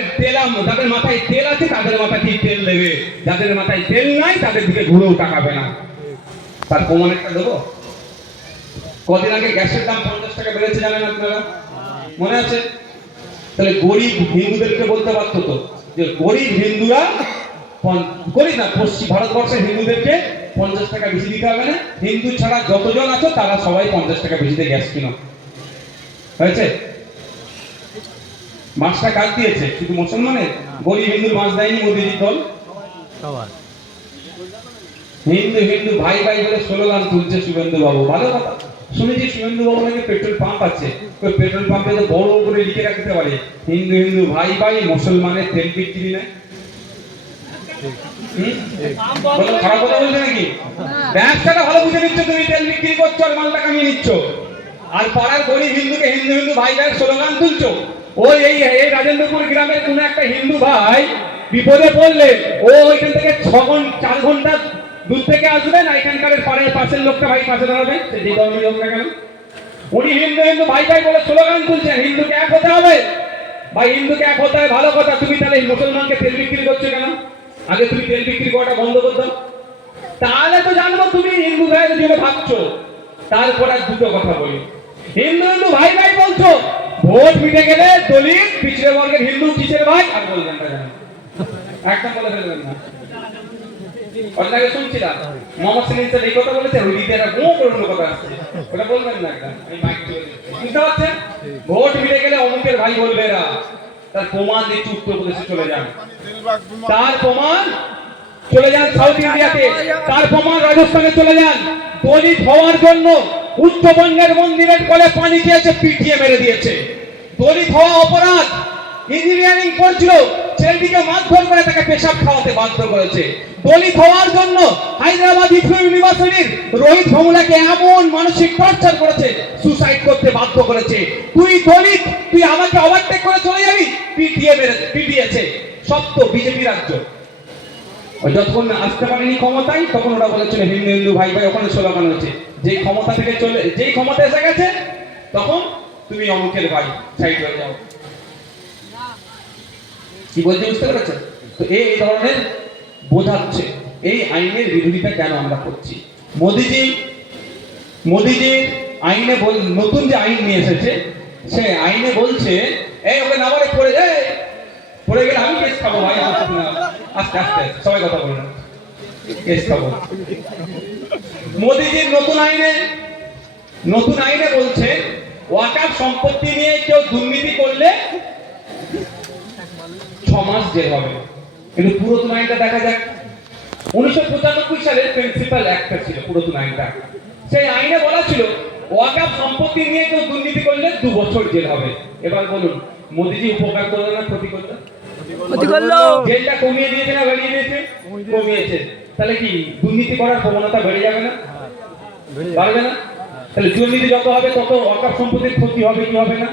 যাদের মাথায় তেল আছে তাদের মাথায় তেল দেবে, যাদের মাথায় তেল নাই তাদের দিকে ঘুরেও তাকাবে না। তার প্রমাণ একটা দেবো। কদিন আগে গ্যাসের দাম 50 টাকা বেড়েছে জানেন আপনারা, মনে আছে? তাহলে গরিব হিন্দুদেরকে বলতে পারতো তো যে গরিব হিন্দুরা, গরিব না, পশ্চিম ভারতবর্ষের হিন্দুদেরকে 50 টাকা বেশি দিতে হবে না, হিন্দু ছাড়া যতজন আছো তারা সবাই 50 টাকা বেশিতে গ্যাস কিনো। হয়েছে? মাছটা কাজ দিয়েছে শুধু মুসলমানের, গরিব হিন্দুর মাছ দেয়নি মোদিজির দল। হিন্দু হিন্দু ভাই ভাই বলে স্লোগান তুলছে শুভেন্দু বাবু, ভালো কথা। শুনেছি শুভেন্দু বাবু নাকি পেট্রোল পাম্প আছে, ওই পেট্রোল পাম্পে তো বড় করে লিখে রাখতে পারে হিন্দু হিন্দু ভাই ভাই, মুসলমানের তেল বিক্রি নেয়। খারাপ কথা বলছে নাকি? ব্যবসাটা ভালো বুঝে নিচ্ছ তুমি, তেল বিক্রি করছো আর মালটা কামিয়ে নিচ্ছ, আর পাড়ার গরিব হিন্দুকে হিন্দু হিন্দু ভাই ভাই স্লোগান তুলছো। ওই এই রাজেন্দ্রপুর গ্রামের কোন একটা হিন্দু ভাই বিপদে পড়লে ও ওইখান থেকে 4 ঘন্টা দূর থেকে আসবে না, এখানকার পাশের লোকটা ভাই পাশে দাঁড়াবে, যে ধর্মের লোক না কেন, উনি হিন্দু হিন্দু ভাই ভাই বলে স্লোগান তুলছেন। হিন্দুকে এক হতে হবে ভাই, হিন্দুকে এক হতে হবে, ভালো কথা। তুমি তাহলে মুসলমানকে তেল বিক্রি করছো কেন? আগে তুমি তেল বিক্রি করাটা বন্ধ করতে, তাহলে তো জানবো তুমি হিন্দু ভাইয়ের জন্য ভাবছো। তারপর আর দুটো কথা বলি, হিন্দু হিন্দু ভাই ভাই বলছো, ভোট মিটে গেলে দলিত পিছড়ে বর্গের হিন্দু কিসের ভাই আর বলবেন না, একদম বলে ফেলবেন না। অন্যকে শুনছিলাম মোহাম্মদ সেলিম স্যার এই কথা বলেছে, ওই দিকে একটা গো করে অন্য কথা আসছে, ওটা বলবেন না একদম। আমি মাইক দিয়ে বুঝতে পারছেন? ভোট মিটে গেলে অমুকের ভাই বলবে এরা, তার প্রমাণ দিচ্ছে উত্তরপ্রদেশে চলে যান, তার প্রমাণ চলে যান সাউথ ইন্ডিয়াতে, তার প্রমাণ রাজস্থানে চলে যান। দলিত হওয়ার জন্য উচ্চবঙ্গের মন্দিরের কোলে পানি খেয়েছে, পিটিয়ে মেরে দিয়েছে। দলিত হওয়া অপরাধ, ইঞ্জিনিয়ারিং করছিল, ছেলেটিকে মারধর করে তাকে পেশাব খাওয়াতে বাধ্য করেছে। দলিত হওয়ার জন্য হায়দ্রাবাদ ইউনিভার্সিটির রোহিত ভমুলাকে এমন মানসিক টর্চার করেছে, সুসাইড করতে বাধ্য করেছে। তুই দলিত, তুই আমাকে ওভারটেক করে চলে যাবি, পিটিয়েছে। সত্য বিজেপি রাজ্য, যতক্ষণ আসতে পারেনি ক্ষমতায় তখন ওরা বলেছিল হিন্দু হিন্দু ভাই ভাই, ওখানে স্লোগান হচ্ছে। যেই ক্ষমতা থেকে যেই ক্ষমতা এসে গেছে তখন তুমি অমুকের ভাই, সাইড হয়ে যাও। কি বলছে বুঝতে পেরেছেন? তো এই ধরনের বোঝাচ্ছে এই আইনের বিরোধিতা কেন আমরা করছি। মোদিজি আইনে নতুন যে আইন নিয়ে এসেছে, সে আইনে বলছে এই ওকে নামারে পড়ে যায়, পড়ে গেলে আমি কেস খাবো ভাই। আস্তে আস্তে সবাই কথা বলুন, কেস খাবো। মোদিজির নতুন আইনে বলছে ওয়াকফ সম্পত্তি নিয়ে কেউ দুর্নীতি করলে 6 মাস জেল হবে। কিন্তু পুরাতন আইনটা দেখা যাক, 1995 সালের প্রিন্সিপাল অ্যাক্ট ছিল পুরাতন আইনটা, সেই আইনে বলা ছিল ওয়াকফ সম্পত্তি নিয়ে কেউ দুর্নীতি করলে 2 বছর জেল হবে। এবার বলুন মোদিজি উপকার করলো না ক্ষতি করলো? ক্ষতি করলো। জেলটা কমিয়ে দিয়েছে না বাড়িয়ে দিয়েছে? কমিয়েছে। তাহলে কি দুর্নীতি করার প্রবণতা বেড়ে যাবে না? বাড়বে না? তাহলে দুর্নীতি যত হবে তত ওয়াকফ সম্পত্তির ক্ষতি হবে কি হবে না?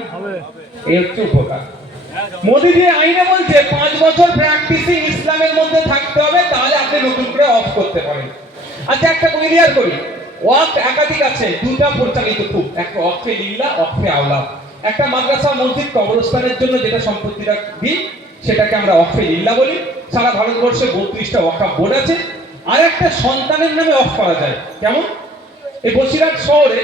এই হচ্ছে উপকার। মোদিজি আইনে বলছে 5 বছর প্র্যাকটিসিং ইসলামের মধ্যে থাকতে হবে, তাহলে আপনি নতুন করে অফ করতে পারেন। আচ্ছা একটা ক্লিয়ার করি, ওয়াকফ একাধিক আছে, দুটা পরিচালিত খুব, একটা ওয়াকফে লিল্লাহ, ওয়াকফে আওলা। একটা মাদ্রাসা মসজিদ কবরস্থানের জন্য যেটা সম্পত্তিটা দিই সেটাকে আমরা ওয়াকফে লিল্লাহ বলি। সারা ভারতবর্ষে 32টা ওয়াকফ বোর্ড আছে। আর একটা সন্তানের নামে অফ করা যায়, কেমন? এই বসিরহাট শহরে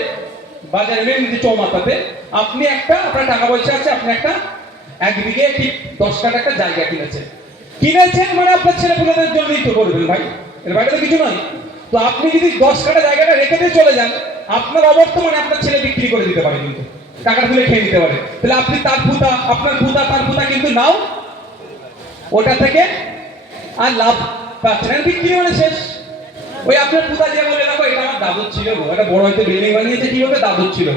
বাজারে মেন চৌমাথাতে আপনি আপনার টাকা পয়সা আছে, আপনি একটা 1 বিঘে ঠিক 10 কাঠা একটা জায়গা কিনেছেন মানে আপনার ছেলেপুলেদের জন্যই তো করবেন ভাই, এর বাইরে তো কিছু নয়। তো আপনি যদি 10 কাঠা জায়গাটা রেখে দিয়ে চলে যান, আপনার অবর্তমানে আপনার ছেলে বিক্রি করে দিতে পারে, কিন্তু টাকা তুলে খেয়ে নিতে পারে। তাহলে আপনি আপনার তার পুতা কিন্তু নাও ওটা থেকে আর লাভ পাচ্ছেন, বিক্রি মানে শেষ। ওই আপনার পুতা যে বলে দেখো এটা আমার দাদুর ছিল, একটা বড় হয়তো বিল্ডিং বানিয়েছে, কি হবে দাদুর ছিল।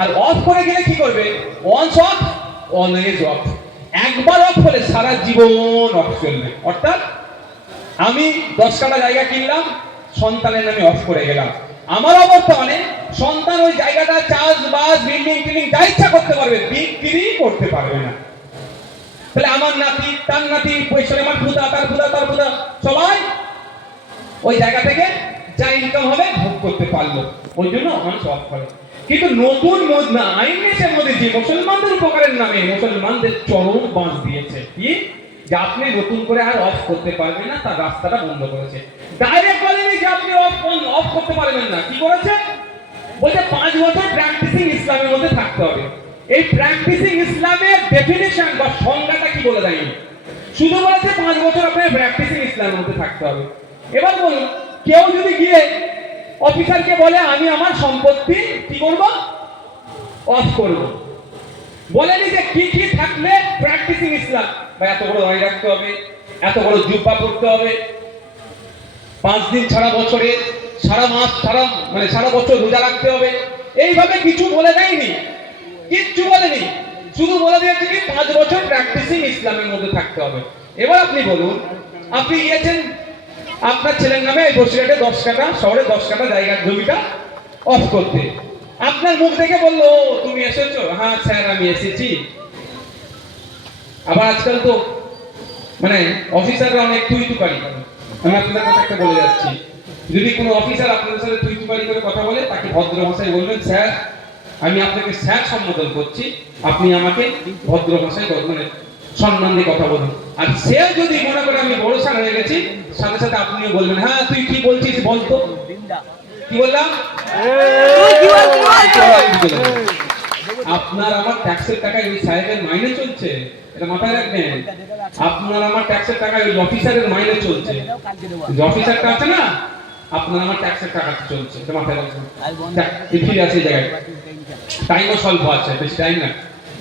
আর অফ করে গেলে কি করবে? Once off always off. একবার অফ হলে সারা জীবন অফ চলবে। অর্থাৎ আমি 10 কাঠা জায়গা কিনলাম, সন্তানের নামে অফ করে গেলাম, আমার অবর্তমানে সন্তান ওই জায়গাটা চাষবাস বিল্ডিং যা ইচ্ছা করতে পারবে, বিক্রি করতে পারবে না। তাহলে আমার নাতি তার নাতি পয়সা, আমার পুতা তার পুতা সবাই ওই জায়গা থেকে যা ইনকাম হবে ভোগ করতে পারলো, ওই জন্য মানুষ অফ করে। কিন্তু নতুন আইন নিয়েছে মোদিজি মুসলমানদের উপকারের নামে, মুসলমানদের চরম বাঁশ দিয়েছে কি যে আপনি নতুন করে আর অফ করতে পারবেন না, তার রাস্তাটা বন্ধ করেছে। ডাইরেক্ট বলেনি যে আপনি অফ অফ করতে পারবেন না। কি করেছে? বলছে 5 বছর প্র্যাকটিসিং ইসলামের মধ্যে থাকতে হবে। এই প্র্যাকটিসিং ইসলামের ডেফিনিশন বা সংজ্ঞাটা কি বলে দেয়নি, শুধু বলেছে 5 বছর আপনার প্র্যাকটিসিং ইসলামের মধ্যে থাকতে হবে। এবার বলুন, কেউ যদি গিয়ে অফিসারকে বলে আমি আমার সম্পত্তি কি করব, অফ করব, বলেনি যে কি কি থাকলে প্র্যাকটিসিং ইসলাম, বা এত বড় দাড়ি রাখতে হবে, এত বড় জুব্বা পরতে হবে, 5 দিন ছাড়া বছরে, সারা মাস সারা বছর রোজা রাখতে হবে, এইভাবে কিছু বলে দেয়নি, কিচ্ছু বলেনি, শুধু বলে দিয়েছে কি 5 বছর প্র্যাকটিসিং ইসলামের মধ্যে থাকতে হবে। এবার আপনি বলুন, আপনি গিয়েছেন আপনার ছেলের নামে এই বসিরহাটে 10 কাঠা, শহরে 10 কাঠা জায়গার জমিটা অফ করতে, আপনার মুখ দেখে বললো তুমি এসেছো, হ্যাঁ স্যার আমি এসেছি। আবার আজকাল তো অফিসাররা অনেক তুই তুকারি করে। আমি আপনাদের কথা একটা বলে যাচ্ছি, যদি কোনো অফিসার আপনাদের সাথে তুই তুকারি করে কথা বলে, তাকে ভদ্র ভাষায় বলবেন স্যার, আমি আপনাকে স্যার সম্বোধন করছি, আপনি আমাকে ভদ্র ভাষায় সম্মান দিয়ে কথা বলুন। আর সে যদি মনে করে আমি বড় স্যার হয়ে গেছি, সাথে সাথে আপনিও বলবেন হ্যাঁ তুই কি বলছিস বলতো, কি বললাম, আপনার আমার ট্যাক্সের টাকায় ওই সাহেবের মাইনে চলছে, এটা মাথায় রাখবেন। আপনার আমার ট্যাক্সের টাকায় ওই অফিসারের মাইনে চলছে, যে অফিসারটা আছে না, আপনার আমার ট্যাক্সের টাকা চলছে, এটা মাথায় রাখবেন। ফিরে আছে এই জায়গায়, টাইমও স্বল্প আছে, বেশি টাইম না,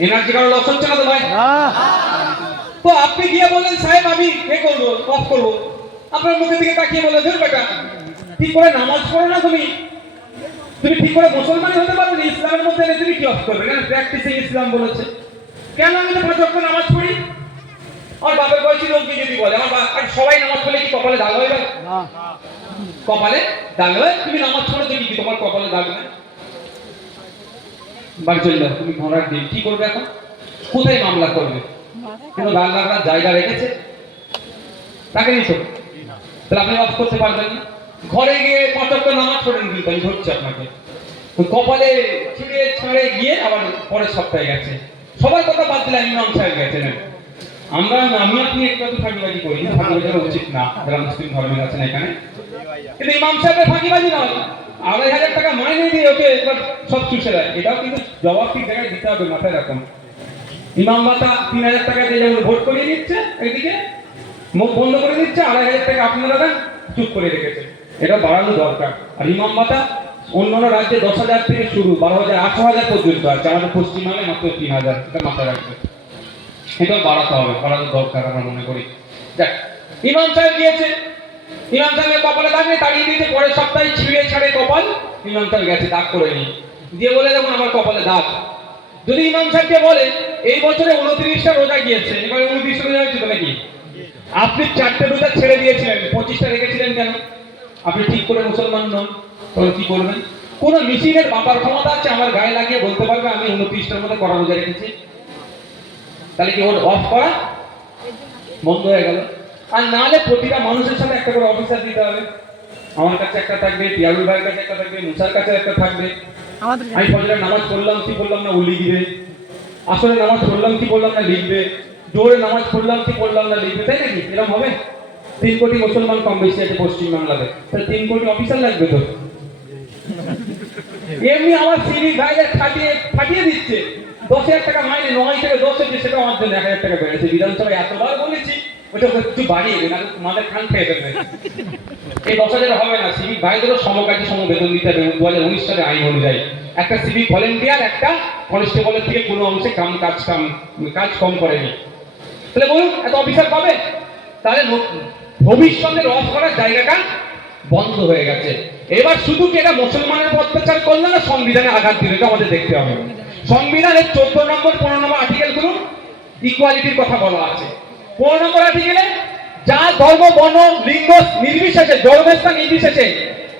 এনার্জি কারো লস হচ্ছে না তো ভাই। তো আপনি গিয়ে বলেন সাহেব আমি এ করবো, অফ করবো, আপনার মুখের দিকে তাকিয়ে বলে ধর বেটা ঠিক করে নামাজ পড়ো না, তুমি ঠিক করে মুসলমান হতে পারবে না, ইসলামের মধ্যে এনে তুমি কি অফ করবে? না প্র্যাকটিসিং ইসলাম বলেছে, কেন আমি তো 5 ওয়াক্ত নামাজ পড়ি? আমার বাপের বয়সী লোককে যদি বলে আর সবাই নামাজ পড়লে কি কপালে দাগ হয়? না, কপালে দাগ হয়, তুমি নামাজ পড়ো দেখি কি তোমার কপালে দাগ হয়? বাড়ি চলে যাও, তুমি ঘোড়ার দিন কি করবে এখন? কোথায় মামলা করবে? কোনো দাগ লাগার জায়গা রেখেছে? তাকে নিত, তাহলে আপনি অফ করতে পারবেন না। ঘরে গিয়ে 5 ওয়াক্ত নামাজ পড়েন, কিন্তু আমি ধরছি আপনাকে, কপালে ছিঁড়ে ছাড়ে গিয়ে আবার পরের সপ্তাহে গেছে, সবার কথা বাদ দিলে ইমাম সাহেব গেছেন। আমি আপনি একটু ফাঁকিবাজি করি, ফাঁকিবাজি করা উচিত না, যারা মুসলিম ধর্মের আছেন এখানে, কিন্তু ইমাম সাহেবের ফাঁকিবাজি নয়, 2,500 টাকা মাইনে দিয়ে ওকে এবার সব চুষে দেয়, এটাও কিন্তু জবাব ঠিক জায়গায় দিতে হবে, মাথায় রাখুন। ইমাম ভাতা 3,000 টাকা দিয়ে যেমন ভোট করিয়ে দিচ্ছে, একদিকে মুখ বন্ধ করে দিচ্ছে, 2,500 টাকা আপনারা দেন, চুপ করে রেখেছে, এটা বাড়ানো দরকার। আর ইমাম ভাতা অন্যান্য রাজ্যে 10,000 থেকে শুরু, 12,000, 18,000 পর্যন্ত আছে, আমাদের পশ্চিমবঙ্গে মাত্র 3,000, এটা মাথায় রাখবে, এটা বাড়াতে হবে, বাড়ানো দরকার আমরা মনে করি। দেখ ইমাম সাহেব গিয়েছে, ইমাম সাহেবের কপালে দাগ নেই, তাড়িয়ে দিয়েছে, পরের সপ্তাহে ছিঁড়ে ছাড়ে কপাল, ইমাম সাহেব গেছে দাগ করে নিয়ে, দিয়ে বলে যেমন আমার কপালে দাগ। যদি ইমাম সাহেবকে বলে এই বছরে 29টা রোজা গিয়েছে, এবার 29টা রোজা হয়েছে তো নাকি, আপনি 4টে রোজা ছেড়ে দিয়েছিলেন, 25টা রেখেছিলেন কেন? আপনি ঠিক করে মুসলমান নন, তখন কি করবেন? কোন মিছিলের বাবার ক্ষমতা আছে আমার গায়ে লাগিয়ে বলতে পারবে আমি 29টার মধ্যে করা রোজা রেখেছি? তাহলে কি ওর অফ করা বন্ধ হয়ে গেল? আর নাহলে প্রতিটা মানুষের সাথে একটা করে অফিসার দিতে হবে, আমার কাছে একটা থাকবে, পিয়ারুল ভাইয়ের কাছে একটা থাকবে, মুসার কাছে একটা থাকবে। আমি ফজরের নামাজ পড়লাম কি পড়লাম না ও লিখবে, আসলে নামাজ পড়লাম কি পড়লাম না লিখবে, জোরে নামাজ পড়লাম কি পড়লাম না লিখবে, তাই নাকি? এরকম হবে? 3 কোটি মুসলমান কম বেশি আছে পশ্চিমবাংলাতে, তাহলে 3 কোটি অফিসার লাগবে তো। এমনি আমার সিভিক ভাইদের ফাটিয়ে দিচ্ছে, 10,000 টাকা মাইনে 9 থেকে 10 হচ্ছে, সেটা আমার জন্য 1,000 টাকা বেড়েছে। বিধানসভায় এতবার বলেছি ওটা একটু বাড়িয়ে দেন, আর আমাদের খান খেয়ে দেবে। এই 10,000 হবে না, সিভিক ভাইদেরও সমকাজী সমবেতন দিতে হবে 2019 সালের আইন অনুযায়ী। একটা সিভিক ভলেন্টিয়ার একটা কনস্টেবলের থেকে কোনো অংশে কাজ কম করেনি, তাহলে বলুন এত অফিসার পাবে? তাহলে ভবিষ্যতের অফ করার জায়গাটা বন্ধ হয়ে গেছে। এবার শুধু কি এটা মুসলমানের অত্যাচার করলো না সংবিধানে আঘাত দিল, এটা আমাদের দেখতে হবে। সংবিধানের 14 নম্বর 15 নম্বর আর্টিকেল গুলো ইকুয়ালিটির কথা বলা আছে। 15 নম্বর আর্টিকেলে যা ধর্ম বর্ণ লিঙ্গ নির্বিশেষে, জন্মস্থান নির্বিশেষে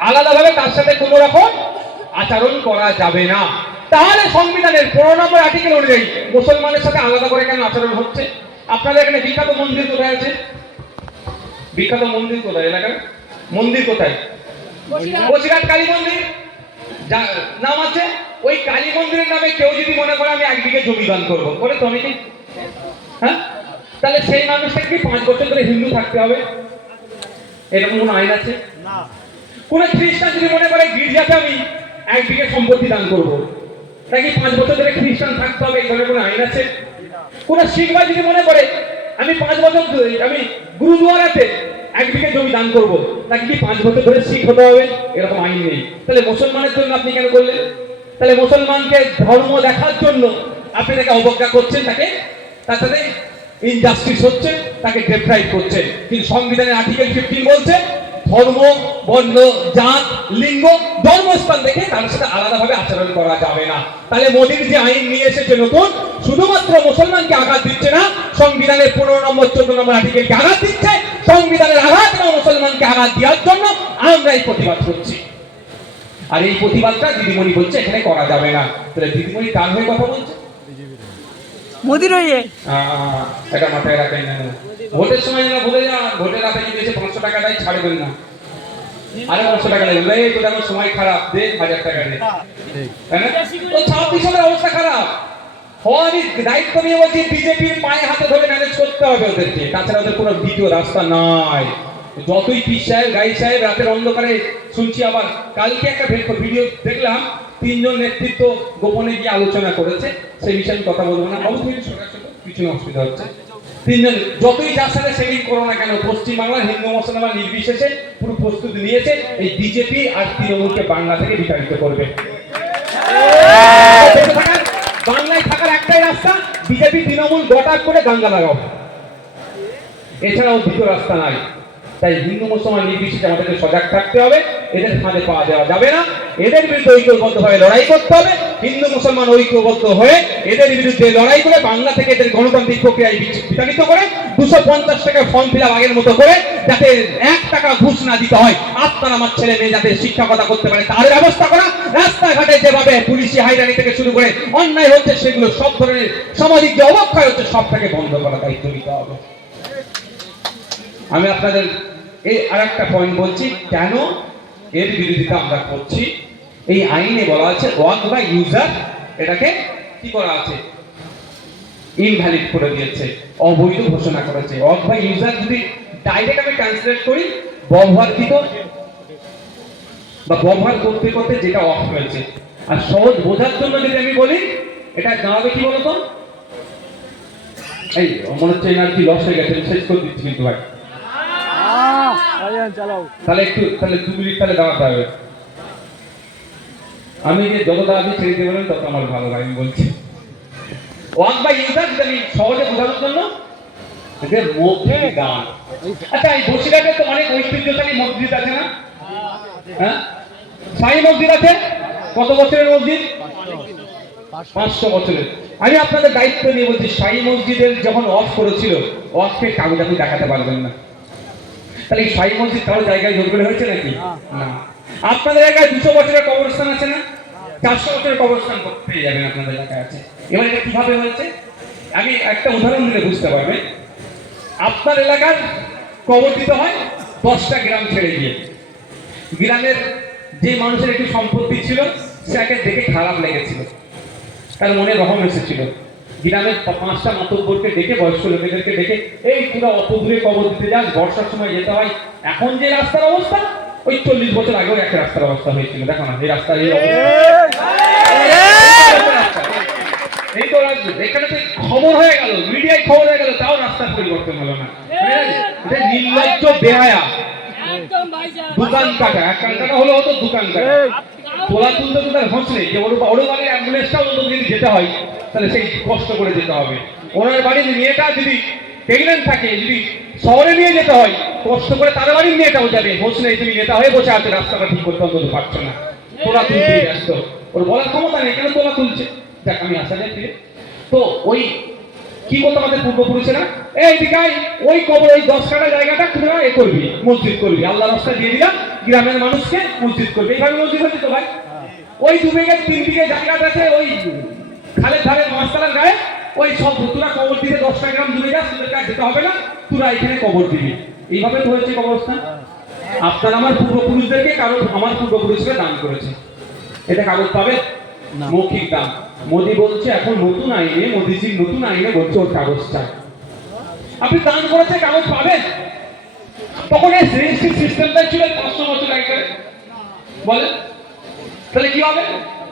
আলাদাভাবে তার সাথে কোনো রকম আচরণ করা যাবে না। তাহলে সংবিধানের 15 নম্বর আর্টিকেল অনুযায়ী মুসলমানের সাথে আলাদা করে কেন আচরণ হচ্ছে? আপনাদের এখানে বিখ্যাত মন্দির কোথায় আছে? বিখ্যাত মন্দির কোথায় এলাকার? মন্দির কোথায়? বসিরহাট কালী মন্দির নাম আছে। ওই কালী মন্দিরের নামে কেউ যদি মনে করে আমি 1 বিঘে জমি দান করবো, করে তো অনেকে, হ্যাঁ, তাহলে সেই মানুষটাকে কি 5 বছর ধরে হিন্দু থাকতে হবে? এরকম কোনো আইন আছে? কোন খ্রিস্টান যদি মনে করে গির্জাতে আমি 1 বিঘে সম্পত্তি দান করবো, নাকি 5 বছর ধরে খ্রিস্টান থাকতে হবে, এই ধরনের কোনো আইন আছে? কোন শিখ ভাই যদি মনে করে আমি 5 বছর ধরে আমি গুরুদুয়ারাতে 1 বিঘে জমি দান করবো, নাকি কি 5 বছর ধরে শিখ হতে হবে? এরকম আইন নেই। তাহলে মুসলমানের জন্য আপনি কেন করলেন? তাহলে মুসলমানকে ধর্ম দেখার জন্য আপনি তাকে অবজ্ঞা করছেন, তার সাথে ইনজাস্টিস হচ্ছে, তাকে ডেপ্রাইভ করছেন। কিন্তু সংবিধানের আর্টিকেল 15 বলছে ধর্ম, বর্ণ, জাত, লিঙ্গ, জন্মস্থান দেখে তার সাথে আলাদাভাবে আচরণ করা যাবে না। তাহলে মোদীর যে আইন নিয়ে এসেছে নতুন, শুধুমাত্র মুসলমানকে আঘাত দিচ্ছে না, সংবিধানের 15 নম্বর 14 নম্বর আর্টিকেলকে আঘাত দিচ্ছে। সংবিধানের আঘাত এবং মুসলমানকে আঘাত দেওয়ার জন্য আমরা এই প্রতিবাদ করছি। আর এই প্রতিবাদটা দিদিমণি বলছে এখানে করা যাবে না। তাহলে দিদিমণি কার হয়ে কথা বলছে? মোদির হয়ে। এটা মাথায় রাখেন না, ভোটের সময় না বলে যা, ভোটের রাতে যদি এসে 500 টাকা দেয় ছাড়বেন না, আরে 500 টাকা দেবে, এই তো দেখো সময় খারাপ, দে 1000 টাকা দে, তাই না? তো 26 সালের অবস্থা খারাপ হওয়ারই দায়িত্ব নিয়ে বলছি বিজেপির পায়ে হাতে ধরে ম্যানেজ করতে হবে ওদেরকে, তাছাড়া ওদের কোনো দ্বিতীয় রাস্তা নাই। যতই পীর সাহেব, গাই সাহেব রাতের অন্ধকারে শুনছি, আবার কালকে একটা ভিডিও দেখলাম, 3 জন নেতৃত্ব গোপনে গিয়ে আলোচনা করেছে, সেই বিষয়ে আমি কথা বলবো না, অবশ্যই কিছু অসুবিধা হচ্ছে। 3 জন যতই যার সাথে সেটিং করো না কেন, পশ্চিমবাংলার হিন্দু মুসলমান নির্বিশেষে পুরো প্রস্তুতি নিয়েছে এই বিজেপি আর তৃণমূলকে বাংলা থেকে বিতাড়িত করবে। বাংলায় থাকার একটাই রাস্তা, বিজেপি তৃণমূল গোটা করে দাঙ্গা লাগাও, এছাড়াও দ্বিতীয় রাস্তা নাই। তাই হিন্দু মুসলমান নির্বিশেষে আমাদেরকে সজাগ থাকতে হবে, এদের ফাঁদে পা দেওয়া যাবে না, এদের বিরুদ্ধে ঐক্যবদ্ধভাবে লড়াই করতে হবে। হিন্দু মুসলমান ঐক্যবদ্ধ হয়ে এদের বিরুদ্ধে লড়াই করে বাংলা থেকে এদের গণতান্ত্রিক প্রক্রিয়ায় বিতাড়িত করে 250 টাকা ফর্ম ফিল আপ আগের মতো করে, যাতে 1 টাকা ঘুষ না দিতে হয়, আপনার আমার ছেলে মেয়ে যাতে শিক্ষকতা করতে পারে তার ব্যবস্থা করা। রাস্তাঘাটে যেভাবে পুলিশি হাইরানি থেকে শুরু করে অন্যায় হচ্ছে, সেগুলো সব ধরনের সামাজিক যে অবক্ষয় হচ্ছে সবটাকে বন্ধ করার দায়িত্ব নিতে হবে। আমি আপনাদের এই আরেকটা পয়েন্ট বলছি, কেন এর বিরোধিতা আমরা করছি। এই আইনে বলা আছে ওয়ার্ক বাই ইউজার, এটাকে কি করা আছে? ইনভ্যালিড করে দিয়েছে, অবৈধ ঘোষণা করেছে। ওয়ার্ক বাই ইউজার যদি ডাইরেক্ট আমি ট্রান্সলেট করি, ব্যবহারকৃত বা ব্যবহার করতে করতে যেটা অফ হয়েছে। আর সহজ বোঝার জন্য যদি আমি বলি, এটা দাঁড়াবে কি বলতো? এই মনে হচ্ছে এনার্জি লস হয়ে গেছে, শেষ করে দিচ্ছি কিন্তু ভাই, তাহলে 2 মিনিট তাহলে দাঁড়াতে হবে। আমি যে যত তাড়াতাড়ি ছেড়ে দিতে পারেন তত আমার ভালো লাগে, আমি বলছি। ওয়ার্ক বাই ইউজার যদি সহজে বোঝানোর জন্য মসজিদ গান। আচ্ছা, এই বসিরহাটে তো অনেক ঐতিহ্যশালী মসজিদ আছে না? হ্যাঁ, শাহী মসজিদ আছে। কত বছরের মসজিদ? 500 বছরের। আমি আপনাদের দায়িত্ব নিয়ে বলছি, শাহী মসজিদের যখন অফ করেছিল, অফের কাগজ আপনি দেখাতে পারবেন না। তাহলে এই শাহী মসজিদ কারো জায়গায় জোর হয়েছে নাকি? না। আপনাদের এলাকায় 200 বছরের কবরস্থান আছে না? 400 বছরের কবরস্থান পেয়ে যাবেন আপনাদের এলাকায় আছে। এবার এটা কিভাবে হয়েছে আমি একটা উদাহরণ দিলে বুঝতে পারবেন। আপনার এলাকার কবর দিতে হয় 10টা গ্রাম ছেড়ে গিয়ে। গ্রামের যে মানুষের একটু সম্পত্তি ছিল, সেটাকে দেখে খারাপ লেগেছিল, তার মনে রহম এসেছিল। গ্রামের 5টা মাতব্বরকে ডেকে, বয়স্ক লোকেদেরকে ডেকে, এই তোরা অত দূরে কবর দিতে যাস, বর্ষার সময় যেতে হয়, এখন যে রাস্তার অবস্থা, ওই 40 বছর আগেও একটা রাস্তার অবস্থা হয়েছিল, দেখো না এই রাস্তার এই অবস্থা। এই তো এখানে তো খবর হয়ে গেল, মিডিয়ায় খবর হয়ে গেল, তাও রাস্তার পরিবর্তন হলো না। এটা নির্লজ্জ, বেহায়া, দোকান কাটা। এক কাটা হলো হতো দোকান কাটা, তোলা তুলতে তো তার হোঁচ নেই। যে ওর বাড়ির অ্যাম্বুলেন্সটাও যদি যেতে হয়, তাহলে সেই কষ্ট করে যেতে হবে। ওনার বাড়ির মেয়েটা যদি প্রেগনেন্ট থাকে, যদি শহরে নিয়ে যেতে হয়, কষ্ট করে তার বাড়ির মেয়েটাও যাবে, হোঁচ নেই, তুমি নেতা হয়ে বসে আছে, রাস্তাটা ঠিক করতে অন্তত পারছো না, তোলা তুলতে ব্যস্ত। ওর বলার ক্ষমতা নেই, কেন তোলা তুলছে? দেখ, আমি আসা যাই ফিরে। তো ওই কি করতো আমাদের পূর্বপুরুষেরা, এই দিকাই ওই কবর, ওই 10 কাটা জায়গাটা তোমরা এ করবি, মসজিদ করবি, আল্লাহ রাস্তা দিয়ে দিলাম, গ্রামের মানুষকে মসজিদ করবি। এইভাবে মসজিদ হচ্ছে তো ভাই। ওই 2 বিঘে 3 বিঘে জায়গাটা আছে ওই খালের ধারে, মাছতলার গায়ে, ওই সব তোরা কবর দিতে 10টা গ্রাম দূরে যাস, তোদের কাছে যেতে হবে না, তোরা এখানে কবর দিবি। এইভাবে তো হয়েছে কবরস্থান। আপনার আমার পূর্বপুরুষদেরকে কারো, আমার পূর্বপুরুষরা দান করেছে, এটা কাগজ পাবে, মৌখিক দান। মোদী বলছে এখন নতুন আইনে, মোদীজির নতুন আইনে বলছে ওর কাগজ চাই। আপনি দান করেছে, কাগজ পাবেন। তখন এই রেজিস্ট্রি সিস্টেমটা ছিল 500 বছর আগে। বলেন তাহলে কি হবে?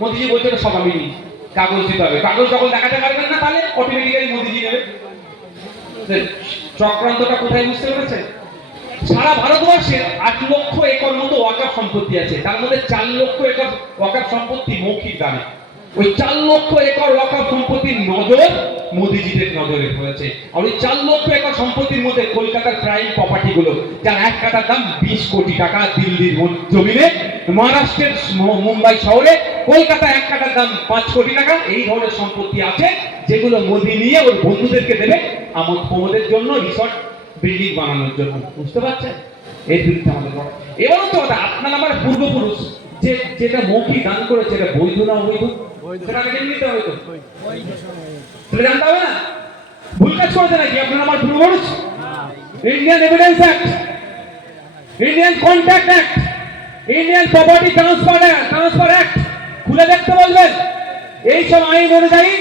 মোদিজি বলছে সব আমি নিই, কাগজ দিতে হবে, কাগজ যখন দেখাতে পারবেন না তাহলে অটোমেটিক্যালি মোদিজি নেবে। চক্রান্তটা কোথায় বুঝতে পেরেছেন? সারা ভারতবর্ষে 8 লক্ষ একর মতো ওয়াকফ সম্পত্তি আছে, তার মধ্যে 4 লক্ষ একর ওয়াকফ সম্পত্তি মৌখিক দানে। ওই 4 লক্ষ একর ওয়াকফ সম্পত্তির নজর মোদিজিদের নজরে পড়েছে। আর ওই 4 লক্ষ একর সম্পত্তির মধ্যে কলকাতার প্রাইম প্রপার্টি গুলো, যার এক কাঠার দাম 20 কোটি টাকা, দিল্লির জমিনে, মহারাষ্ট্রের মুম্বাই শহরে, কলকাতা এক কাঠার দাম 5 কোটি টাকা, এই ধরনের সম্পত্তি আছে যেগুলো মোদি নিয়ে ওর বন্ধুদেরকে দেবে আমোদ প্রমোদের জন্য, রিসর্ট বিল্ডিং বানানোর জন্য। বুঝতে পারছেন? এর বিরুদ্ধে আমাদের লড়াই। এবার হচ্ছে কথা, আপনার আমার পূর্বপুরুষ যেটা মৌখিক দান করেছে এটা বৈধ না অবৈধ? সেটা আগে জেনে নিতে হবে তো, সেটা জানতে হবে না? ভুল কাজ করেছে নাকি আপনার আমার পূর্বপুরুষ? Indian evidence act, Indian contract act, Indian property transfer act খুলে দেখতে বলবেন। এই সব আইন অনুযায়ী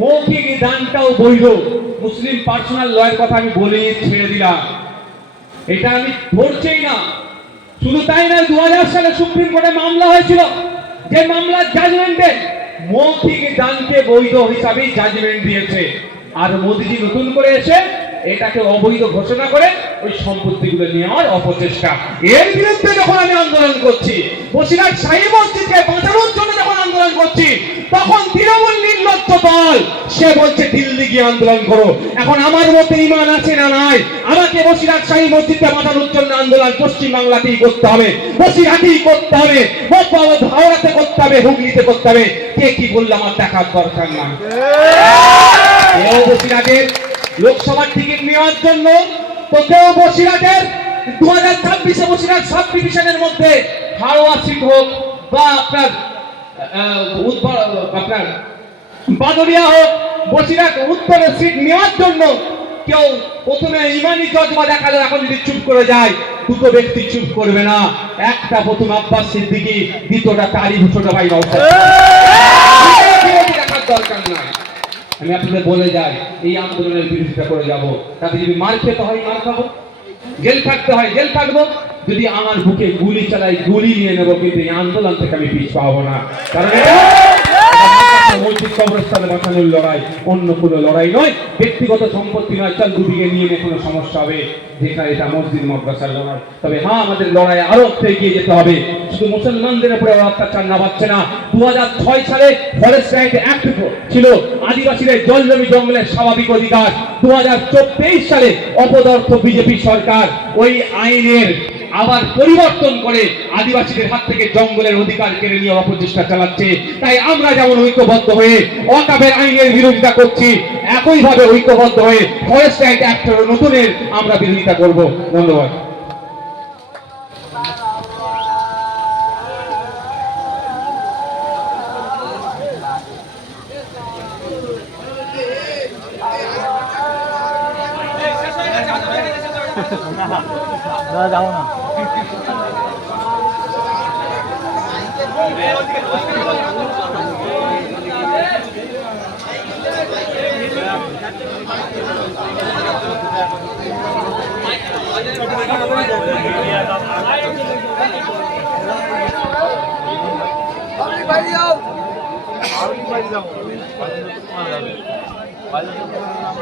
মৌখিক দানটাও বৈধ। মুসলিম পার্সোনাল লয়ের কথা আমি বলে ছেড়ে দিলাম, এটা আমি ধরছেই না। শুধু তাই না, 2000 সালে সুপ্রিম কোর্টে মামলা হয়েছিল, যে মামলার জাজমেন্টে মৌখিক দানকে বৈধ হিসাবে জাজমেন্ট দিয়েছে। আর মোদিজি নতুন করে এসে এটাকে অবৈধ ঘোষণা করে ওই সম্পত্তিগুলো নেওয়ার অপচেষ্টা। এর বিরুদ্ধে যখন আমি আন্দোলন করছি, বসিরহাট শাহী মসজিদকে বাঁচানোর জন্য যখন আন্দোলন করছি, তখন তৃণমূল নির্লজ্জ দল সে বলছে দিল্লি গিয়ে আন্দোলন করো। এখন আমার মধ্যে ইমান আছে না নাই? আমাকে বসিরহাট শাহী মসজিদকে বাঁচানোর জন্য আন্দোলন পশ্চিম বাংলাতেই করতে হবে, বসিরহাটেই করতে হবে, হাওড়াতে করতে হবে, হুগলিতে করতে হবে। কে কি বললে আমার দেখার দরকার নাই। বসিরহাটের লোকসভার টিকিট নেওয়ার জন্য তোকেও বসিরহাটের 2026-এ বসিরহাট সাব ডিভিশনের মধ্যে হাওড়া সিট হোক বা আপনার বাদরিয়া হোক, বসিরহাট উত্তরের সিট নেওয়ার জন্য কেউ প্রথমে ইমানি জজবা দেখালো, এখন যদি চুপ করে যায়, দুটো ব্যক্তি চুপ করবে না। একটা প্রথম আব্বাস সিদ্দিকী, দ্বিতীয়টা তারই ছোট ভাই নওশাদ। দেখার দরকার নাই। আমি আপনাদের বলে যাই, এই আন্দোলনের বিরোধিতা করে যাব। তাতে যদি মার খেতে হয় মার খাবো, জেল থাকতে হয় জেল থাকবো, যদি আমার বুকে গুলি চালাই গুলি নিয়ে নেবো, কিন্তু এই আন্দোলন থেকে আমি পিছ পাবো না। কারণ এটা মসজিদ কবরস্থানে বাঁচানোর লড়াই, অন্য কোনো লড়াই নয়, ব্যক্তিগত সম্পত্তি নয়। চল দুদিকে নিয়ে কোনো সমস্যা হবে, যেখানে এটা মসজিদ মাদ্রাসার লড়াই। তবে হ্যাঁ, আমাদের লড়াই আরো এগিয়ে যেতে হবে। শুধু মুসলমানদের উপরে অত্যাচার নামাচ্ছে না। 2006 সালে ফরেস্ট রাইট অ্যাক্ট ছিল, আদিবাসীদের জল জমি জঙ্গলের স্বাভাবিক অধিকার। 2023 সালে অপদার্থ বিজেপি সরকার ওই আইনের আবার পরিবর্তন করে আদিবাসীদের হাত থেকে জঙ্গলের অধিকার কেড়ে নিয়ে অপচেষ্টা চালাচ্ছে। তাই আমরা যেমন ঐক্যবদ্ধ হয়ে ওয়াকফের আইনের বিরোধিতা করছি, একইভাবে ঐক্যবদ্ধ হয়ে ফরেস্ট রাইট অ্যাক্টের নতুনের আমরা বিরোধিতা করব। ধন্যবাদ। যাও না। বাড়ি যাও।